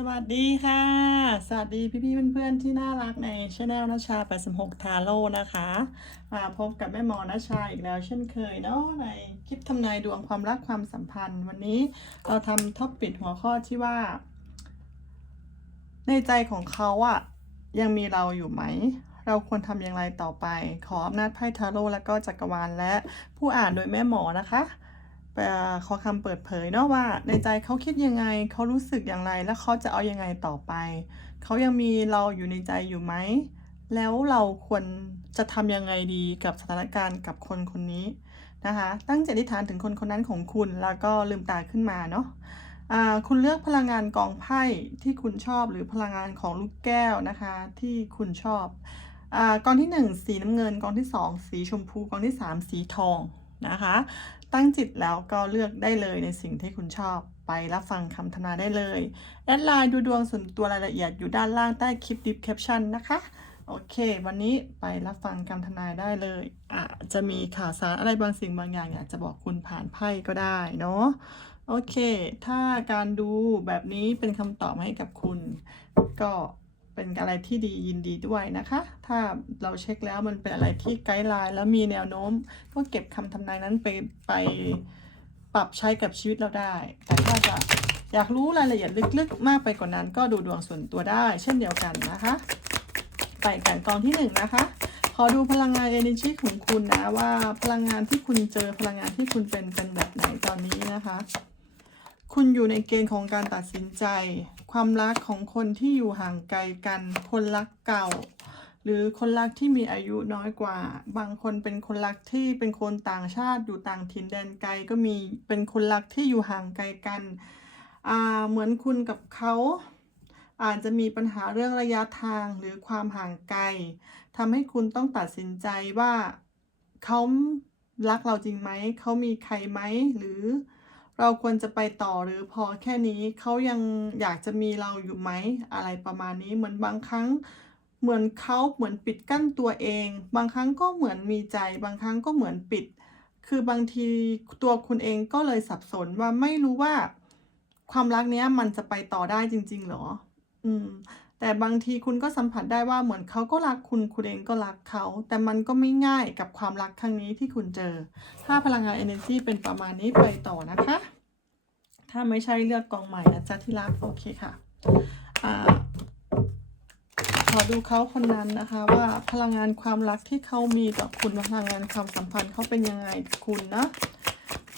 สวัสดีค่ะ สวัสดีพี่ๆเพื่อนๆที่น่ารักในช anel นชา 86 ทาโร่นะคะ มาพบกับแม่หมอนชาอีกแล้วเช่นเคยเนาะในคลิปทำนายดวงความรักความสัมพันธ์ วันนี้เราทำท็อปปิดหัวข้อที่ว่า ในใจของเขาอะยังมีเราอยู่ไหม เราควรทำอย่างไรต่อไป ขออำนาจไพ่ทาโร่และก็จักรวาลและผู้อ่านโดยแม่หมอนะคะ ขอคำเปิดเผยเนาะว่า ในใจเขาคิดยังไงเขารู้สึกอย่างไร และเขาจะเอายังไงต่อไป เขายังมีเราอยู่ในใจอยู่ไหม แล้วเราควรจะทำยังไงดีกับสถานการณ์กับคนคนนี้นะคะ ตั้งใจอธิษฐานถึงคนคนนั้นของคุณแล้วก็ลืมตาขึ้นมาเนาะคุณเลือกพลังงานกองไพ่ที่คุณชอบหรือพลังงานของลูกแก้วนะคะที่คุณชอบอกองที่หนึ่งสีน้ำเงินกองที่สองสีชมพูกองที่สามสีทองนะคะ ตั้งจิตแล้วก็เลือกได้เลยในสิ่งที่คุณชอบ ไปรับฟังคำทำนายได้เลย แอดไลน์ดูดวงส่วนตัวรายละเอียดอยู่ด้านล่างใต้คลิปดิฟแคปชั่นนะคะ โอเค วันนี้ไปรับฟังคำทำนายได้เลยอาจจะมีข่าวสารอะไรบางสิ่งบางอย่างอยากจะบอกคุณผ่านไพ่ก็ได้เนาะโอเค ถ้าการดูแบบนี้เป็นคำตอบให้กับคุณ ก็ เป็นอะไรที่ดียินดีด้วยนะคะ ถ้าเราเช็คแล้วมันเป็นอะไรที่ไกด์ไลน์แล้วมีแนวโน้ม ก็เก็บคำทำนายนั้นไปไปปรับใช้กับชีวิตเราได้ แต่ถ้าจะอยากรู้รายละเอียดลึกๆ มากไปกว่านั้น ก็ดูดวงส่วนตัวได้ เช่นเดียวกันนะคะ ไปกันกองที่หนึ่งนะคะ ขอดูพลังงาน energy ของคุณนะว่าพลังงานที่คุณเจอพลังงานที่คุณเป็นเป็นแบบไหนตอนนี้นะคะ คุณอยู่ในเกณฑ์ของการตัดสินใจ ความรักของคนที่อยู่ห่างไกลกัน คนรักเก่า หรือคนรักที่มีอายุน้อยกว่า บางคนเป็นคนรักที่เป็นคนต่างชาติอยู่ต่างถิ่นแดนไกลก็มีเป็นคนรักที่อยู่ห่างไกลกันเหมือนคุณกับเขาอาจจะมีปัญหาเรื่องระยะทางหรือความห่างไกลทำให้คุณต้องตัดสินใจว่าเขารักเราจริงไหม เขามีใครไหม หรือเเราควรจะไปต่อหรือพอแค่นี้เขายังอยากจะมีเราอยู่ไหมอะไรประมาณนี้เหมือนบางครั้ง เหมือนเขาเหมือนปิดกั้นตัวเอง บางครั้งก็เหมือนมีใจ บางครั้งก็เหมือนปิด คือบางทีตัวคุณเองก็เลยสับสนว่าไม่รู้ว่า ความรักเนี้ยมันจะไปต่อได้จริง ๆ หรอ อืม แต่บางทีคุณก็สัมผัสได้ว่าเหมือนเขาก็รักคุณคุณเองก็รักเขา แต่มันก็ไม่ง่ายกับความรักครั้งนี้ที่คุณเจอ ถ้าพลังงาน energy เป็นประมาณนี้ไปต่อนะคะ ถ้าไม่ใช่เลือกกองใหม่นะจ๊ะที่รักโอเคค่ะอ่าขอดูเขาคนนั้นนะคะว่าพลังงานความรักที่เขามีต่อคุณพลังงานความสัมพันธ์เขาเป็นยังไงคุณนะ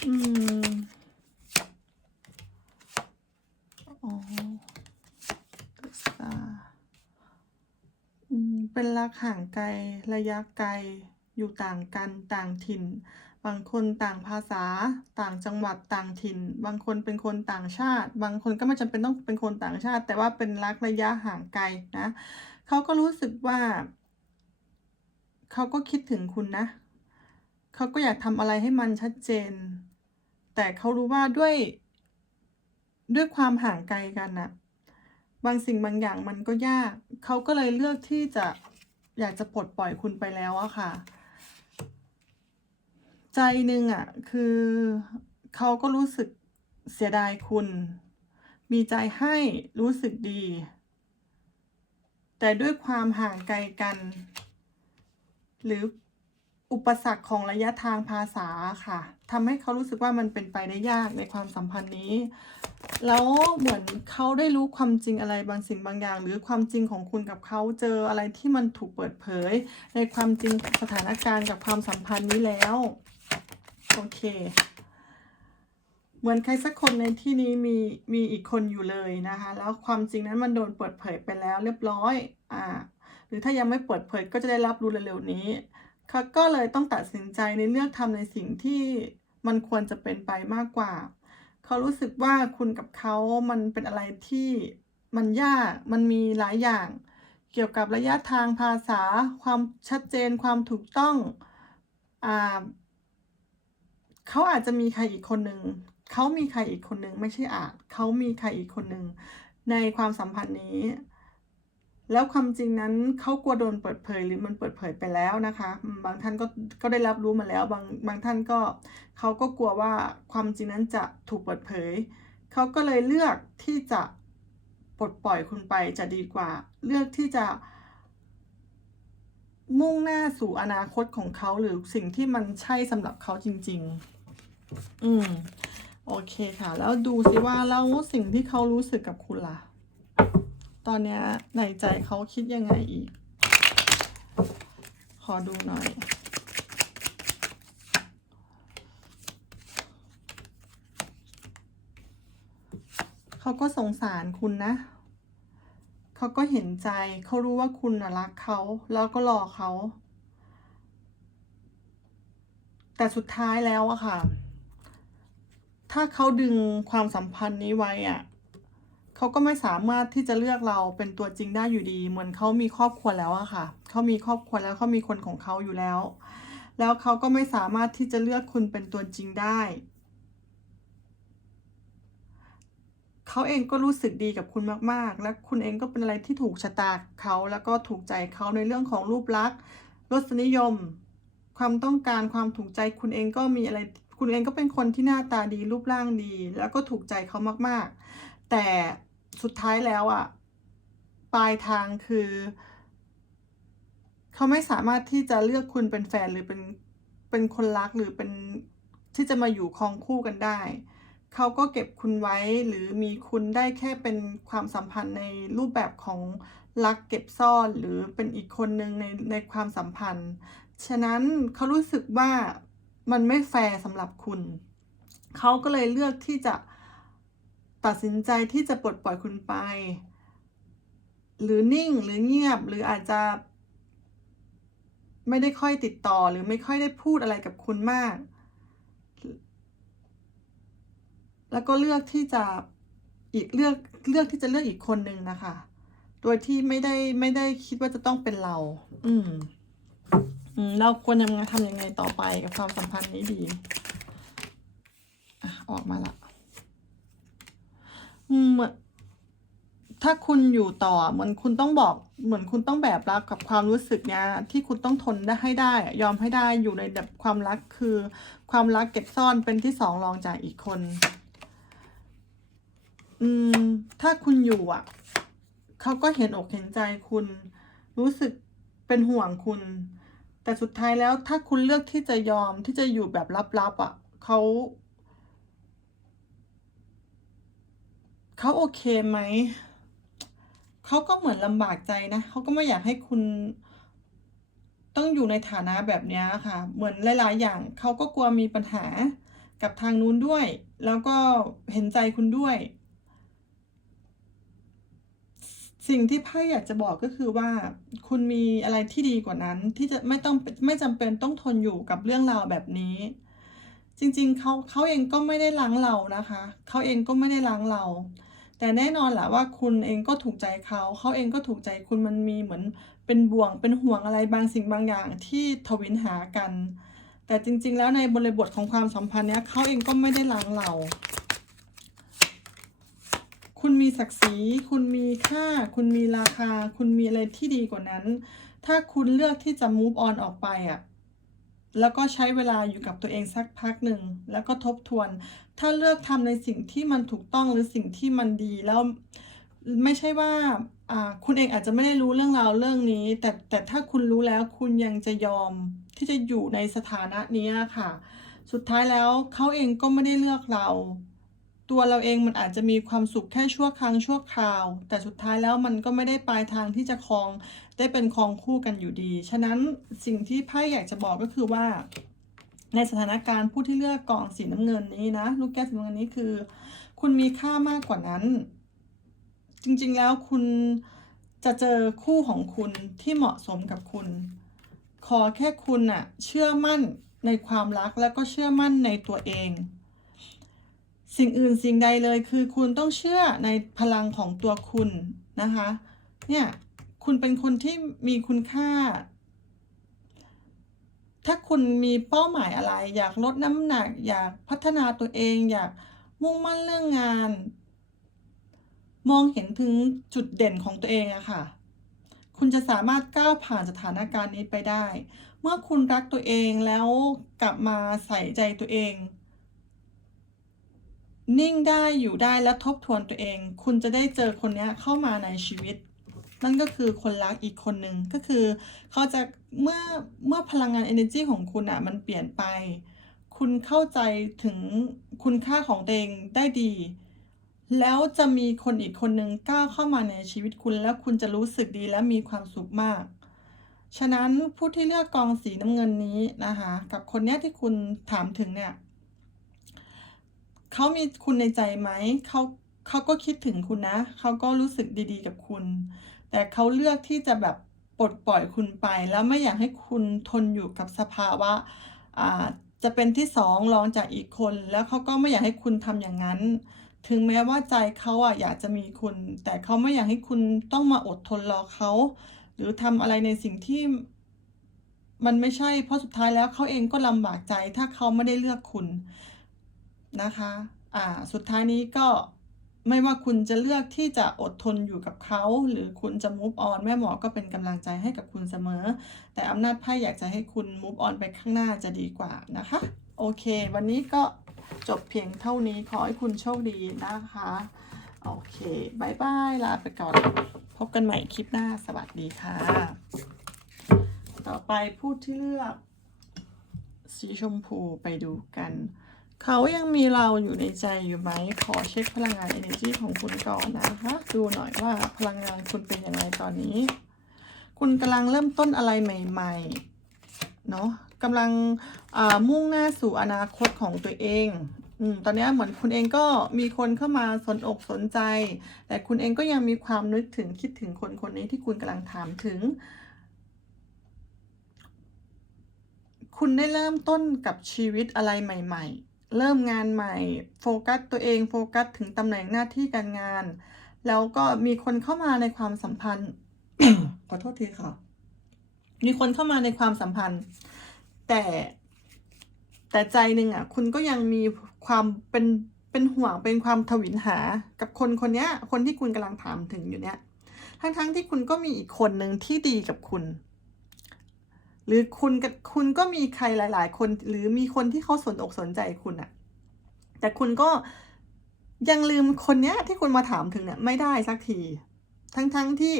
อืมอ๋อ The Star อืม เป็นรักห่างไกล ระยะไกล อยู่ต่างกันต่างถิ่น บางคนต่างภาษา ต่างจังหวัดต่างถิ่น บางคนเป็นคนต่างชาติ บางคนก็ไม่จำเป็นต้องเป็นคนต่างชาติ แต่ว่าเป็นรักระยะห่างไกลนะเขาก็รู้สึกว่าเขาก็คิดถึงคุณนะเขาก็อยากทำอะไรให้มันชัดเจน แต่เขารู้ว่าด้วย ด้วยความห่างไกลกันน่ะ บางสิ่งบางอย่างมันก็ยาก เขาก็เลยเลือกที่จะอยากจะปลดปล่อยคุณไปแล้วอะค่ะ ใจหนึ่งอะคือเขาก็รู้สึกเสียดายคุณ มีใจให้รู้สึกดี แต่ด้วยความห่างไกลกัน หรือ อุปสรรคของระยะทางภาษาค่ะทำให้เขารู้สึกว่ามันเป็นไปได้ยากในความสัมพันธ์นี้ แล้วเหมือนเขาได้รู้ความจริงอะไรบางสิ่งบางอย่าง หรือความจริงของคุณกับเขาเจออะไรที่มันถูกเปิดเผย ในความจริงสถานการณ์กับความสัมพันธ์นี้แล้ว โอเค เหมือนใครสักคนในที่นี้มีมีอีกคนอยู่เลยนะคะ แล้วความจริงนั้นมันโดนเปิดเผยไปแล้วเรียบร้อยอ่าหรือถ้ายังไม่เปิดเผยก็จะได้รับรู้เร็วๆนี้ เขาก็เลยต้องตัดสินใจในเลือกทำในสิ่งที่มันควรจะเป็นไปมากกว่า เขารู้สึกว่าคุณกับเขามันเป็นอะไรที่มันยาก มันมีหลายอย่าง เกี่ยวกับระยะทางภาษา ความชัดเจน ความถูกต้องอ่าเขาอาจจะมีใครอีกคนหนึ่ง เขามีใครอีกคนหนึ่งไม่ใช่อาจ เขามีใครอีกคนหนึ่งในความสัมพันธ์นี้ แล้วความจริงนั้นเขากลัวโดนเปิดเผยหรือมันเปิดเผยไปแล้วนะคะ บางท่านก็ก็ได้รับรู้มาแล้ว บางบางท่านก็เขาก็กลัวว่าความจริงนั้นจะถูกเปิดเผยเขาก็เลยเลือกที่จะปลดปล่อยคุณไปจะดีกว่า เลือกที่จะ มุ่งหน้าสู่อนาคตของเขาหรือสิ่งที่มันใช่สำหรับเขาจริง ๆ อืมโอเคค่ะ แล้วดูสิว่าแล้วสิ่งที่เขารู้สึกกับคุณล่ะ ตอนนี้ในใจเขาคิดยังไงอีก ขอดูหน่อย เขาก็สงสารคุณนะ เขาก็เห็นใจ เขารู้ว่าคุณนะรักเขา แล้วก็รอเขา แต่สุดท้ายแล้วอะค่ะ ถ้าเขาดึงความสัมพันธ์นี้ไว้อะ เขาก็ไม่สามารถที่จะเลือกเราเป็นตัวจริงได้อยู่ดี เหมือนเขามีครอบครัวแล้วอะค่ะเขามีครอบครัวแล้วเขามีคนของเขาอยู่แล้ว แล้วเขาก็ไม่สามารถที่จะเลือกคุณเป็นตัวจริงได้เขาเองก็รู้สึกดีกับคุณมากๆ และคุณเองก็เป็นอะไรที่ถูกชะตาเขาแล้วก็ถูกใจเขาในเรื่องของรูปลักษณ์รสนิยม ความต้องการความถูกใจคุณเองก็มีอะไร คุณเองก็เป็นคนที่หน้าตาดีรูปร่างดี แล้วก็ถูกใจเขามากๆ แต่ สุดท้ายแล้วอะปลายทางคือ เขาไม่สามารถที่จะเลือกคุณเป็นแฟนหรือเป็นเป็นคนรักหรือเป็นที่จะมาอยู่ครองคู่กันได้ เขาก็เก็บคุณไว้หรือมีคุณได้แค่เป็นความสัมพันธ์ในรูปแบบของรักเก็บซ่อนหรือเป็นอีกคนหนึ่งในในความสัมพันธ์ ฉะนั้นเขารู้สึกว่ามันไม่แฟร์สำหรับคุณ เขาก็เลยเลือกที่จะ ตัดสินใจที่จะปลดปล่อยคุณไป หรือนิ่งหรือเงียบหรืออาจจะ ไม่ได้ค่อยติดต่อหรือไม่ค่อยได้พูดอะไรกับคุณมาก แล้วก็เลือกที่จะอีกเลือกเลือกที่จะเลือกอีกคนหนึ่งนะคะ โดยที่ไม่ได้ไม่ได้คิดว่าจะต้องเป็นเรา อืมอืมเราควรยังไงทำยังไงต่อไปกับความสัมพันธ์นี้ดี อะ ออกมาละ ถ้าคุณอยู่ต่อเหมือนคุณต้องบอก เหมือนคุณต้องแบบรับกับความรู้สึกเนี้ยที่คุณต้องทนได้ให้ได้ ยอมให้ได้อยู่ในแบบความรักคือ ความรักเก็บซ่อนเป็นที่สองรองจากอีกคน อืม ถ้าคุณอยู่อะเขาก็เห็นอกเห็นใจคุณ รู้สึกเป็นห่วงคุณ แต่สุดท้ายแล้วถ้าคุณเลือกที่จะยอมที่จะอยู่แบบลับๆอะเขา เขาโอเคไหม เขาก็เหมือนลำบากใจนะ เขาก็ไม่อยากให้คุณต้องอยู่ในฐานะแบบนี้ค่ะ เหมือนหลายๆ อย่างเขาก็กลัวมีปัญหากับทางนู้นด้วย แล้วก็เห็นใจคุณด้วย สิ่งที่ไพ่อยากจะบอกก็คือว่า คุณมีอะไรที่ดีกว่านั้น ที่จะไม่ต้องไม่จำเป็นต้องทนอยู่กับเรื่องราวแบบนี้ จริงๆเขาเขาเองก็ไม่ได้ล้างเรานะคะ เขาเองก็ไม่ได้ล้างเรา แต่แน่นอนแหละว่าคุณเองก็ถูกใจเขา เขาเองก็ถูกใจคุณมันมีเหมือนเป็นบ่วงเป็นห่วงอะไรบางสิ่งบางอย่างที่ทวินหากัน แต่จริง ๆ แล้วในบริบทของความสัมพันธ์เนี้ยเขาเองก็ไม่ได้ล้างเรา คุณมีศักดิ์ศรี คุณมีค่า คุณมีราคา คุณมีอะไรที่ดีกว่านั้น ถ้าคุณเลือกที่จะ move on ออกไปอะ แล้วก็ใช้เวลาอยู่กับตัวเองสักพักหนึ่ง แล้วก็ทบทวน ถ้าเลือกทำในสิ่งที่มันถูกต้องหรือสิ่งที่มันดีแล้วไม่ใช่ว่าอ่าคุณเองอาจจะไม่ได้รู้เรื่องราวเรื่องนี้ แต่แต่ถ้าคุณรู้แล้วคุณยังจะยอมที่จะอยู่ในสถานะนี้ค่ะ สุดท้ายแล้วเขาเองก็ไม่ได้เลือกเรา ตัวเราเองมันอาจจะมีความสุขแค่ชั่วครั้งชั่วคราว แต่สุดท้ายแล้วมันก็ไม่ได้ปลายทางที่จะครองได้เป็นครองคู่กันอยู่ดี ฉะนั้นสิ่งที่ไพ่อยากจะบอกก็คือว่า ในสถานการณ์ผู้ที่เลือกกล่องสีน้ำเงินนี้นะลูกแก้วสีน้ำเงินนี้คือ คุณมีค่ามากกว่านั้น จริงๆแล้วคุณจะเจอคู่ของคุณที่เหมาะสมกับคุณ ขอแค่คุณน่ะเชื่อมั่นในความรักแล้วก็เชื่อมั่นในตัวเอง สิ่งอื่นสิ่งใดเลยคือคุณต้องเชื่อในพลังของตัวคุณนะคะ เนี่ย คุณเป็นคนที่มีคุณค่า ถ้าคุณมีเป้าหมายอะไร อยากลดน้ำหนัก อยากพัฒนาตัวเอง อยากมุ่งมั่นเรื่องงาน มองเห็นถึงจุดเด่นของตัวเองอะค่ะ คุณจะสามารถก้าวผ่านสถานการณ์นี้ไปได้ เมื่อคุณรักตัวเองแล้วกลับมาใส่ใจตัวเอง นิ่งได้อยู่ได้และทบทวนตัวเอง คุณจะได้เจอคนนี้เข้ามาในชีวิต นั่นก็คือคนรักอีกคนหนึ่งก็คือเขาจะเมื่อเมื่อพลังงาน energy ของคุณอะมันเปลี่ยนไป คุณเข้าใจถึงคุณค่าของตัวเองได้ดี แล้วจะมีคนอีกคนหนึ่งก้าวเข้ามาในชีวิตคุณ แล้วคุณจะรู้สึกดีและมีความสุขมาก ฉะนั้นผู้ที่เลือกกองสีน้ำเงินนี้นะคะ กับคนเนี้ยที่คุณถามถึงเนี่ย เขามีคุณในใจไหมเขาเขาก็คิดถึงคุณนะ เขาก็รู้สึกดีๆ กับคุณ แต่เขาเลือกที่จะแบบปลดปล่อยคุณไป แล้วไม่อยากให้คุณทนอยู่กับสภาวะอ่าจะเป็นที่สองรองจากอีกคน แล้วเขาก็ไม่อยากให้คุณทำอย่างนั้น ถึงแม้ว่าใจเขาอะอยากจะมีคุณ แต่เขาไม่อยากให้คุณต้องมาอดทนรอเขา หรือทำอะไรในสิ่งที่มันไม่ใช่ เพราะสุดท้ายแล้วเขาเองก็ลำบากใจถ้าเขาไม่ได้เลือกคุณ นะคะอ่าสุดท้ายนี้ก็ไม่ว่าคุณจะเลือกที่จะอดทนอยู่กับเขา หรือคุณจะ move on แม่หมอก็เป็นกำลังใจให้กับคุณเสมอ แต่อำนาจไพ่อยากจะให้คุณ move on ไปข้างหน้าจะดีกว่านะคะ โอเค วันนี้ก็จบเพียงเท่านี้ขอให้คุณโชคดีนะคะ โอเคบายบายลาไปก่อน พบกันใหม่คลิปหน้าสวัสดีค่ะ ต่อไปพูดที่เลือกสีชมพูไปดูกัน เขายังมีเราอยู่ในใจอยู่ไหม ขอเช็คพลังงาน energy ของคุณก่อนนะคะ ดูหน่อยว่าพลังงานคุณเป็นยังไงตอนนี้ คุณกำลังเริ่มต้นอะไรใหม่ ๆ เนาะกำลังมุ่งหน้าสู่อนาคตของตัวเองอืมตอนนี้เหมือนคุณเองก็มีคนเข้ามาสนอกสนใจ แต่คุณเองก็ยังมีความนึกถึงคิดถึงคนคนนี้ที่คุณกำลังถามถึง คุณได้เริ่มต้นกับชีวิตอะไรใหม่ ๆ เริ่มงานใหม่ โฟกัสตัวเองโฟกัสถึงตำแหน่งหน้าที่การงาน แล้วก็มีคนเข้ามาในความสัมพันธ์ ขอโทษทีค่ะ มีคนเข้ามาในความสัมพันธ์ แต่แต่ใจหนึ่งอะ คุณก็ยังมีความเป็นเป็นห่วงเป็นความทวินหากับคนคนนี้คนที่คุณกำลังถามถึงอยู่เนี้ยทั้งๆที่คุณก็มีอีกคนหนึ่งที่ดีกับคุณ หรือคุณกับคุณก็มีใครหลาย ๆ คน หรือมีคนที่เขาสนอกสนใจคุณอะแต่คุณก็ยังลืมคนเนี้ยที่คุณมาถามถึงเนี่ยไม่ได้สักที ทั้งๆทที่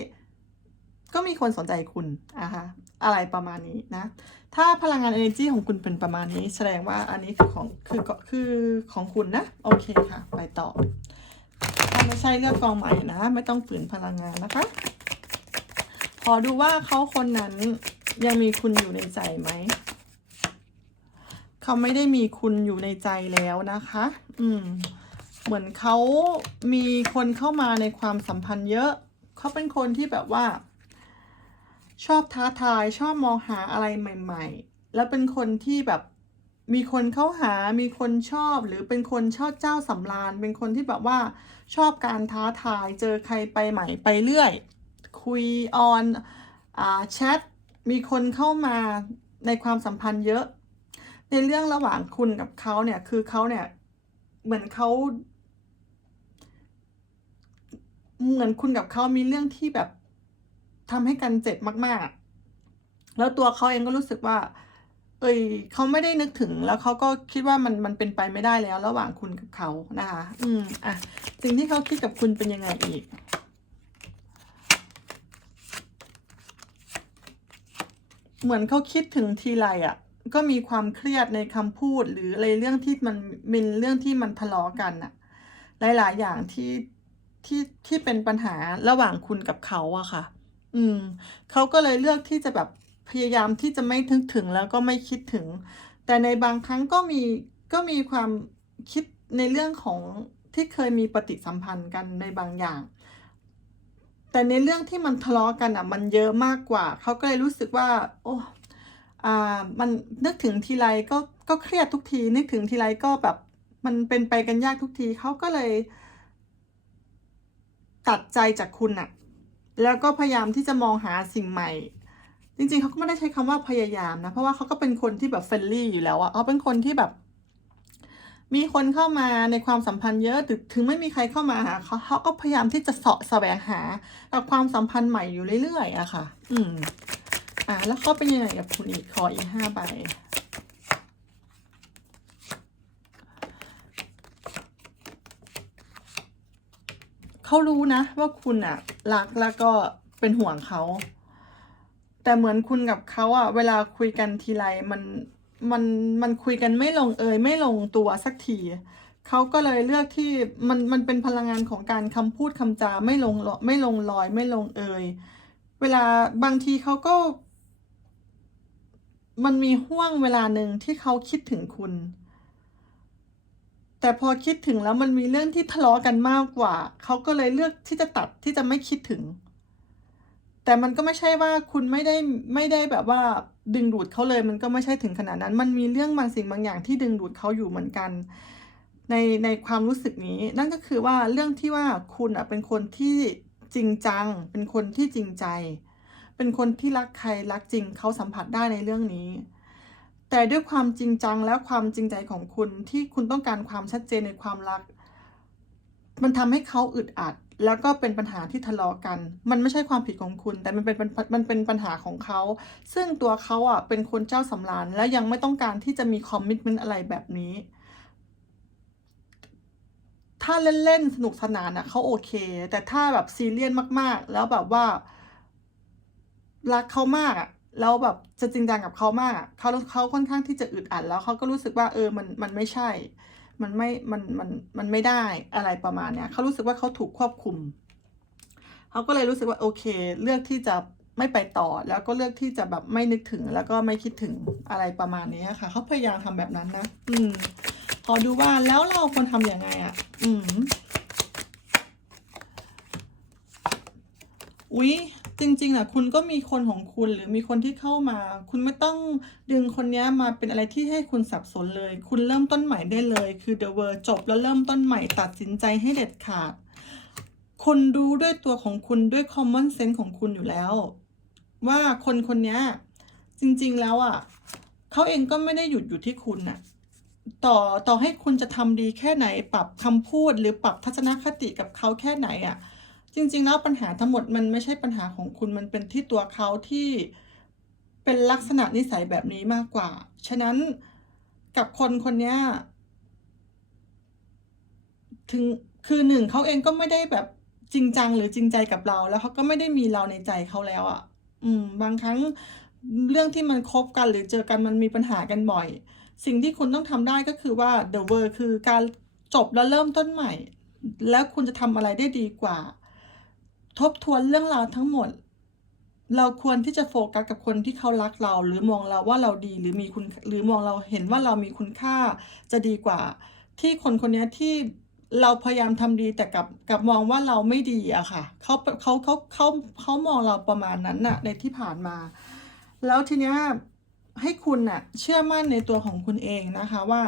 ก็มีคนสนใจคุณอะคะอะไรประมาณนี้นะ ถ้าพลังงาน energy ของคุณเป็นประมาณนี้ แสดงว่าอันนี้คือของคือคือของคุณนะ โอเคค่ะ ไปต่อ ถ้าไม่ใช่เลือกกองใหม่นะ ไม่ต้องฝืนพลังงานนะคะ ขอดูว่าเขาคนนั้นยังมีคุณอยู่ในใจไหม เขาไม่ได้มีคุณอยู่ในใจแล้วนะคะ อืม เหมือนเขามีคนเข้ามาในความสัมพันธ์เยอะ เขาเป็นคนที่แบบว่า ชอบท้าทาย ชอบมองหาอะไรใหม่ ๆ แล้วเป็นคนที่แบบมีคนเข้าหา มีคนชอบ หรือเป็นคนชอบเจ้าสำราญ เป็นคนที่แบบว่า ชอบการท้าทาย เจอใครไปใหม่ไปเรื่อย คุยออนอ่าแชทมีคนเข้ามาในความสัมพันธ์เยอะ ในเรื่องระหว่างคุณกับเขาเนี่ยคือเขาเนี่ยเหมือนเขาเหมือนคุณกับเขามีเรื่องที่แบบทำให้กันเจ็บมาก ๆ แล้วตัวเขาเองก็รู้สึกว่า เอ้ยเขาไม่ได้นึกถึง แล้วเขาก็คิดว่ามันมันเป็นไปไม่ได้แล้ว ระหว่างคุณกับเขานะคะ อืมอะสิ่งที่เขาคิดกับคุณเป็นยังไงอีก เหมือนเขาคิดถึงทีไรอะ ก็มีความเครียดในคำพูดหรืออะไรเรื่องที่มันเป็นเรื่องที่มันทะเลาะกันอะหลาย ๆ อย่างที่ที่ที่เป็นปัญหาระหว่างคุณกับเขาอะค่ะ อืมเขาก็เลยเลือกที่จะแบบพยายามที่จะไม่นึกถึงแล้วก็ไม่คิดถึง แต่ในบางครั้งก็มีก็มีความคิดในเรื่องของที่เคยมีปฏิสัมพันธ์กันในบางอย่าง แต่ในเรื่องที่มันทะเลาะกันอะมันเยอะมากกว่า เขาก็เลยรู้สึกว่า โอ้อ่ามันนึกถึงทีไรก็ก็เครียดทุกที นึกถึงทีไรก็แบบมันเป็นไปกันยากทุกทีเขาก็เลย ตัดใจจากคุณอะแล้วก็พยายามที่จะมองหาสิ่งใหม่ จริงๆเขาก็ไม่ได้ใช้คำว่าพยายามนะ เพราะว่าเขาก็เป็นคนที่แบบเฟรนลี่อยู่แล้วอะเขาเป็นคนที่แบบ มีคนเข้ามาในความสัมพันธ์เยอะถึงถึงไม่มีใครเข้ามาหาเขาเขาก็พยายามที่จะเสาะแสวงหากับความสัมพันธ์ใหม่อยู่เรื่อยๆอะค่ะ อืม อ่า แล้วเขาเป็นยังไงกับคุณอีกขออีกห้าใบเขารู้นะ ว่าคุณอะรักแล้วก็เป็นห่วงเขา แต่เหมือนคุณกับเขาอะเวลาคุยกันทีไรมัน มันมันคุยกันไม่ลงเอยไม่ลงตัวสักทีเขาก็เลยเลือกที่มันมันเป็นพลังงานของการคำพูดคำจาไม่ลงไม่ลงรอยไม่ลงเอยเวลาบางทีเขาก็ มันมีห่วงเวลาหนึ่งที่เขาคิดถึงคุณ แต่พอคิดถึงแล้วมันมีเรื่องที่ทะเลาะกันมากกว่า เขาก็เลยเลือกที่จะตัดที่จะไม่คิดถึง แต่มันก็ไม่ใช่ว่าคุณไม่ได้ไม่ได้แบบว่าดึงดูดเขาเลย มันก็ไม่ใช่ถึงขนาดนั้น มันมีเรื่องบางสิ่งบางอย่างที่ดึงดูดเขาอยู่เหมือนกัน ในในความรู้สึกนี้ นั่นก็คือว่าเรื่องที่ว่าคุณอะเป็นคนที่จริงจัง เป็นคนที่จริงใจ เป็นคนที่รักใครรักจริงเขาสัมผัสได้ในเรื่องนี้ แต่ด้วยความจริงจังและความจริงใจของคุณที่คุณต้องการความชัดเจนในความรัก มันทำให้เขาอึดอัด แล้วก็เป็นปัญหาที่ทะเลาะกัน มันไม่ใช่ความผิดของคุณ แต่มันเป็นมันเป็นปัญหาของเขา ซึ่งตัวเขาอะเป็นคนเจ้าสำราญและยังไม่ต้องการที่จะมีคอมมิชเมนต์อะไรแบบนี้ ถ้าเล่นๆ สนุกสนานอะเขาโอเค แต่ถ้าแบบซีเรียสมากๆ แล้วแบบว่า รักเขามากอะแล้วแบบจะจริงจังกับเขามากเขาเขาค่อนข้างที่จะอึดอัดแล้วเขาก็รู้สึกว่าเออมันมันไม่ใช่ มันไม่ มัน มัน มันไม่ได้อะไรประมาณเนี้ยเขารู้สึกว่าเขาถูกควบคุม เขาก็เลยรู้สึกว่าโอเค เลือกที่จะไม่ไปต่อ แล้วก็เลือกที่จะแบบไม่นึกถึง แล้วก็ไม่คิดถึงอะไรประมาณนี้ค่ะ เขาพยายามทำแบบนั้นนะ อืม ขอดูว่าแล้วเราควรทำยังไงอะ อืม อุ๊ย จริงๆอะคุณก็มีคนของคุณหรือมีคนที่เข้ามา คุณไม่ต้องดึงคนนี้มาเป็นอะไรที่ให้คุณสับสนเลย คุณเริ่มต้นใหม่ได้เลย คือ The World จบแล้วเริ่มต้นใหม่ตัดสินใจให้เด็ดขาดคนรู้ด้วยตัวของคุณด้วย common sense ของคุณอยู่แล้ว ว่าคนคนนี้จริงๆแล้วอะเขาเองก็ไม่ได้หยุดอยู่ที่คุณน่ะต่อต่อให้คุณจะทำดีแค่ไหนปรับคำพูดหรือปรับทัศนคติกับเขาแค่ไหนอะ จริงๆแล้วปัญหาทั้งหมดมันไม่ใช่ปัญหาของคุณมันเป็นที่ตัวเขาที่เป็นลักษณะนิสัยแบบนี้มากกว่า ฉะนั้นกับคนคนนี้ถึงคือหนึ่งเขาเองก็ไม่ได้แบบจริงจังหรือจริงใจกับเรา แล้วเขาก็ไม่ได้มีเราในใจเขาแล้วอะ่ะ อืม บางครั้งเรื่องที่มันคบกันหรือเจอกันมันมีปัญหากันบ่อย สิ่งที่คุณต้องทำได้ก็คือว่า the word คือการจบแล้วเริ่มต้นใหม่ แล้วคุณจะทำอะไรได้ดีกว่า ทบทวนเรื่องราวทั้งหมด เราควรที่จะโฟกัสกับคนที่เขารักเรา หรือมองเราว่าเราดีหรือมีคุณหรือมองเราเห็นว่าเรามีคุณค่าจะดีกว่า ที่คนคนนี้ที่เราพยายามทำดีแต่กับกับมองว่าเราไม่ดีอะค่ะเขาเขาเขาเขาเขามองเราประมาณนั้นน่ะในที่ผ่านมา แล้วทีเนี้ยให้คุณน่ะเชื่อมั่นในตัวของคุณเองนะคะว่า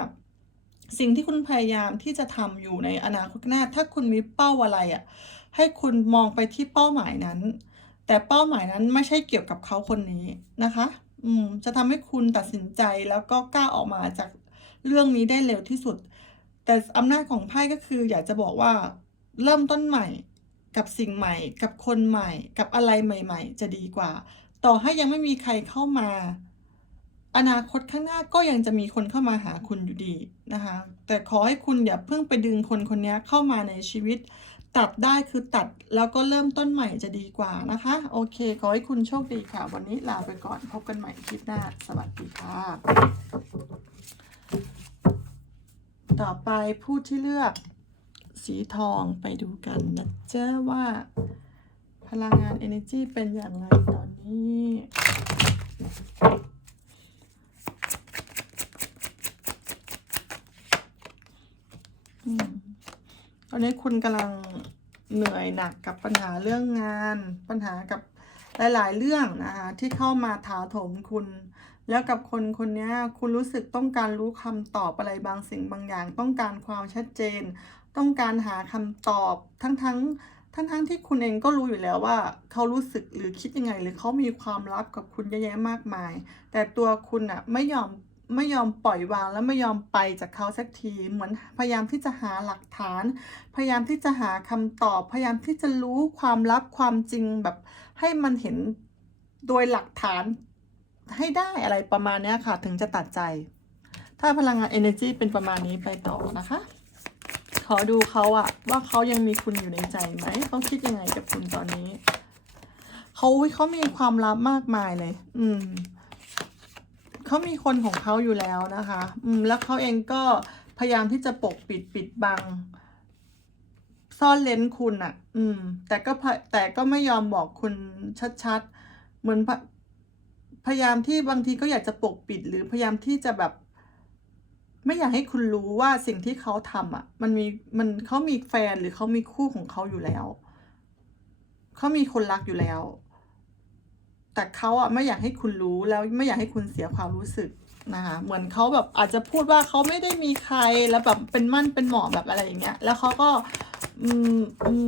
สิ่งที่คุณพยายามที่จะทำอยู่ในอนาคตหน้า ถ้าคุณมีเป้าอะไรอะ ให้คุณมองไปที่เป้าหมายนั้น แต่เป้าหมายนั้นไม่ใช่เกี่ยวกับเขาคนนี้นะคะ อืม จะทำให้คุณตัดสินใจแล้วก็กล้าออกมาจากเรื่องนี้ได้เร็วที่สุด แต่อำนาจของไพ่ก็คือ อยากจะบอกว่าเริ่มต้นใหม่กับสิ่งใหม่ กับคนใหม่ กับอะไรใหม่ ๆ จะดีกว่า ต่อให้ยังไม่มีใครเข้ามา อนาคตข้างหน้าก็ยังจะมีคนเข้ามาหาคุณอยู่ดีนะคะ แต่ขอให้คุณอย่าเพิ่งไปดึงคนคนนี้เข้ามาในชีวิต ตัดได้คือตัดแล้วก็เริ่มต้นใหม่จะดีกว่านะคะ โอเค ขอให้คุณโชคดีค่ะ วันนี้ลาไปก่อนพบกันใหม่คลิปหน้า สวัสดีค่ะ ต่อไปผู้ที่เลือกสีทองไปดูกันนะเจ้าว่า พลังงาน energy เป็นอย่างไรตอนนี้ อืม ต อนนี้คุณกำลังเหนื่อยหนักกับปัญหาเรื่องงาน ปัญหากับหลาย ๆ เรื่องนะคะที่เข้ามาถาโถมคุณ แล้วกับคนคนนี้คุณรู้สึกต้องการรู้คำตอบอะไรบางสิ่งบางอย่าง ต้องการความชัดเจน ต้องการหาคำตอบทั้งทั้งทั้งทั้งที่คุณเองก็รู้อยู่แล้วว่า เขารู้สึกหรือคิดยังไง หรือเขามีความลับกับคุณเยอะแยะมากมาย แต่ตัวคุณอะไม่ยอม ไม่ยอมปล่อยวางและไม่ยอมไปจากเขาสักทีเหมือนพยายามที่จะหาหลักฐาน พยายามที่จะหาคำตอบ พยายามที่จะรู้ความลับความจริงแบบให้มันเห็นโดยหลักฐานให้ได้อะไรประมาณนี้ค่ะ ถึงจะตัดใจ ถ้าพลังงาน energy เป็นประมาณนี้ไปต่อนะคะ ขอดูเขาอะว่าเขายังมีคุณอยู่ในใจไหมเขาคิดยังไงกับคุณตอนนี้เขาเขามีความลับมากมายเลย อืม เขามีคนของเขาอยู่แล้วนะคะ อืม แล้วเขาเองก็พยายามที่จะปกปิดปิดบัง ซ่อนเลนคุณอะอืม แต่ก็พแต่ก็ไม่ยอมบอกคุณชัดๆ เหมือนพพยายามที่บางทีก็อยากจะปกปิด หรือพยายามที่จะแบบ ไม่อยากให้คุณรู้ว่าสิ่งที่เขาทำอะ มันมีมันเขามีแฟนหรือเขามีคู่ของเขาอยู่แล้วเขามีคนรักอยู่แล้ว แต่เขาอะไม่อยากให้คุณรู้แล้วไม่อยากให้คุณเสียความรู้สึกนะคะเหมือนเขาแบบอาจจะพูดว่าเขาไม่ได้มีใครแล้วแบบเป็นมั่นเป็นเหมาะแบบอะไรอย่างเงี้ย แล้วเขาก็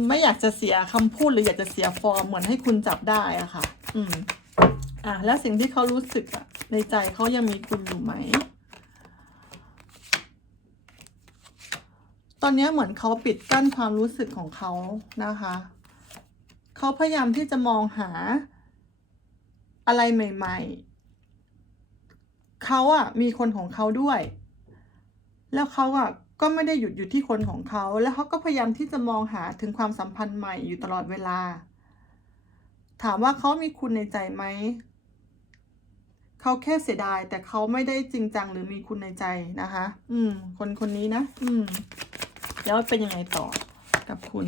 ไม่อยากจะเสียคำพูดหรืออยากจะเสียฟอร์มเหมือนให้คุณจับได้อะค่ะ อืมอะแล้วสิ่งที่เขารู้สึกอะในใจเขายังมีคุณอยู่ไหม ตอนนี้เหมือนเขาปิดกั้นความรู้สึกของเขานะคะ เขาพยายามที่จะมองหา อะไรใหม่ ๆ เขาอะมีคนของเขาด้วย แล้วเขาอะก็ไม่ได้หยุดอยู่ที่คนของเขา แล้วเขาก็พยายามที่จะมองหาถึงความสัมพันธ์ใหม่อยู่ตลอดเวลา ถามว่าเขามีคุณในใจไหม เขาแค่เสียดาย แต่เขาไม่ได้จริงจังหรือมีคุณในใจนะคะ อืม คนคนนี้นะ อืม แล้วเป็นยังไงต่อกับคุณ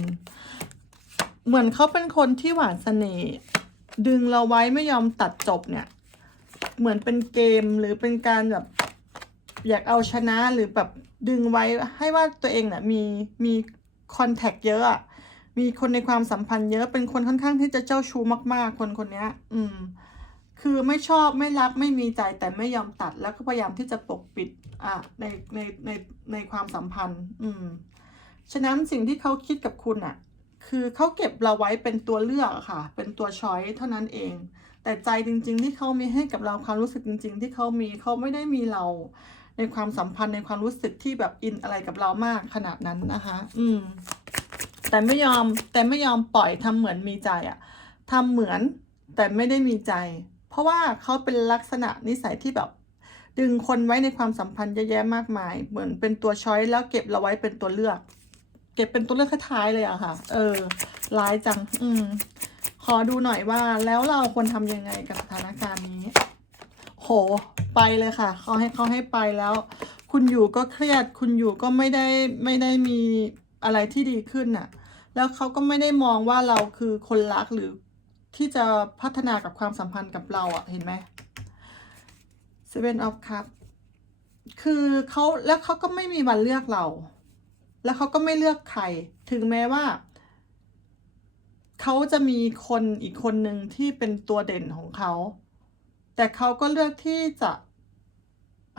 เหมือนเขาเป็นคนที่หวานเสน่ห์ ดึงเราไว้ไม่ยอมตัดจบเนี่ย เหมือนเป็นเกมหรือเป็นการแบบอยากเอาชนะหรือแบบดึงไว้ให้ว่าตัวเองเนี่ยมีมีคอนแทคเยอะมีคนในความสัมพันธ์เยอะเป็นคนค่อนข้างที่จะเจ้าชู้มาก ๆ คนคนนี้อืม คือไม่ชอบไม่รักไม่มีใจแต่ไม่ยอมตัดแล้วก็พยายามที่จะปกปิด อะในในในในความสัมพันธ์ อืม ฉะนั้นสิ่งที่เขาคิดกับคุณอะ คือเขาเก็บเราไว้เป็นตัวเลือกค่ะ เป็นตัวช้อยเท่านั้นเอง แต่ใจจริง ๆ ที่เขามีให้กับเราความรู้สึกจริง ๆ ที่เขามีเขาไม่ได้มีเรา ในความสัมพันธ์ในความรู้สึกที่แบบอินอะไรกับเรามากขนาดนั้นนะคะ อืม แต่ไม่ยอมแต่ไม่ยอมปล่อยทำเหมือนมีใจอะทำเหมือนแต่ไม่ได้มีใจ เพราะว่าเขาเป็นลักษณะนิสัยที่แบบดึงคนไว้ในความสัมพันธ์เยอะแยะมากมาย เหมือนเป็นตัวช้อยแล้วเก็บเราไว้เป็นตัวเลือก เก็บเป็นตัวเลือกท้ายๆเลยอะค่ะ เออ ร้ายจัง อืม ขอดูหน่อยว่า แล้วเราควรทำยังไงกับสถานการณ์นี้ โห ไปเลยค่ะ เขาให้เขาให้ไปแล้ว คุณอยู่ก็เครียด คุณอยู่ก็ไม่ได้ไม่ได้มีอะไรที่ดีขึ้นน่ะแล้วเขาก็ไม่ได้มองว่าเราคือคนรักหรือที่จะพัฒนากับความสัมพันธ์กับเราอะเห็นไหม Seven of Cups คือเขาแล้วเขาก็ไม่มีวันเลือกเรา แล้วเขาก็ไม่เลือกใคร ถึงแม้ว่า เขาจะมีคนอีกคนหนึ่งที่เป็นตัวเด่นของเขา แต่เขาก็เลือกที่จะ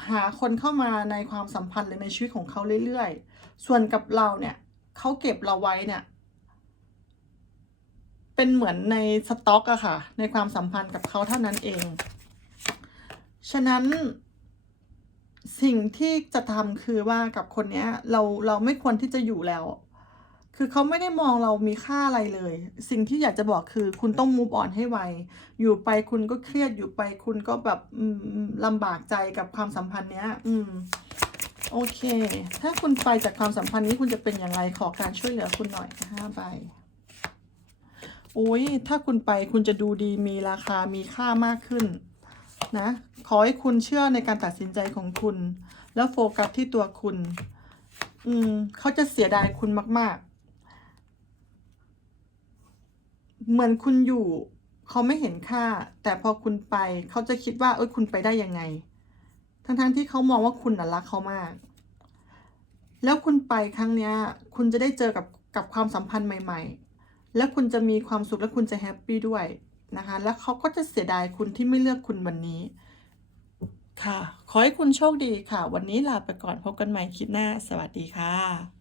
หาคนเข้ามาในความสัมพันธ์หรือในชีวิตของเขาเรื่อยๆ ส่วนกับเราเนี่ยเขาเก็บเราไว้เนี่ย เป็นเหมือนในสต็อกอะค่ะ ในความสัมพันธ์กับเขาเท่านั้นเอง ฉะนั้น สิ่งที่จะทำคือว่ากับคนเนี้ยเราเราไม่ควรที่จะอยู่แล้ว คือเขาไม่ได้มองเรามีค่าอะไรเลย สิ่งที่อยากจะบอกคือ คุณต้องมูฟออนให้ไว อยู่ไปคุณก็เครียดอยู่ไปคุณก็แบบลำบากใจกับความสัมพันธ์เนี้ย อืม โอเค ถ้าคุณไปจากความสัมพันธ์นี้คุณจะเป็นอย่างไรขอการช่วยเหลือคุณหน่อยห้าใบโอ้ยถ้าคุณไปคุณจะดูดีมีราคามีค่ามากขึ้น นะ ขอให้คุณเชื่อในการตัดสินใจของคุณ แล้วโฟกัสที่ตัวคุณ อืมเขาจะเสียดายคุณมาก ๆ เหมือนคุณอยู่ เขาไม่เห็นค่า แต่พอคุณไป เขาจะคิดว่า เอ้ยคุณไปได้ยังไง ทั้งๆที่เขามองว่าคุณน่ะรักเขามาก แล้วคุณไปครั้งเนี้ย คุณจะได้เจอกับกับความสัมพันธ์ใหม่ ๆ และคุณจะมีความสุขและคุณจะแฮปปี้ด้วย นะคะ แล้วเขาก็จะเสียดายคุณที่ไม่เลือกคุณวันนี้ ค่ะ ขอให้คุณโชคดีค่ะ วันนี้ลาไปก่อนพบกันใหม่คลิปหน้า สวัสดีค่ะ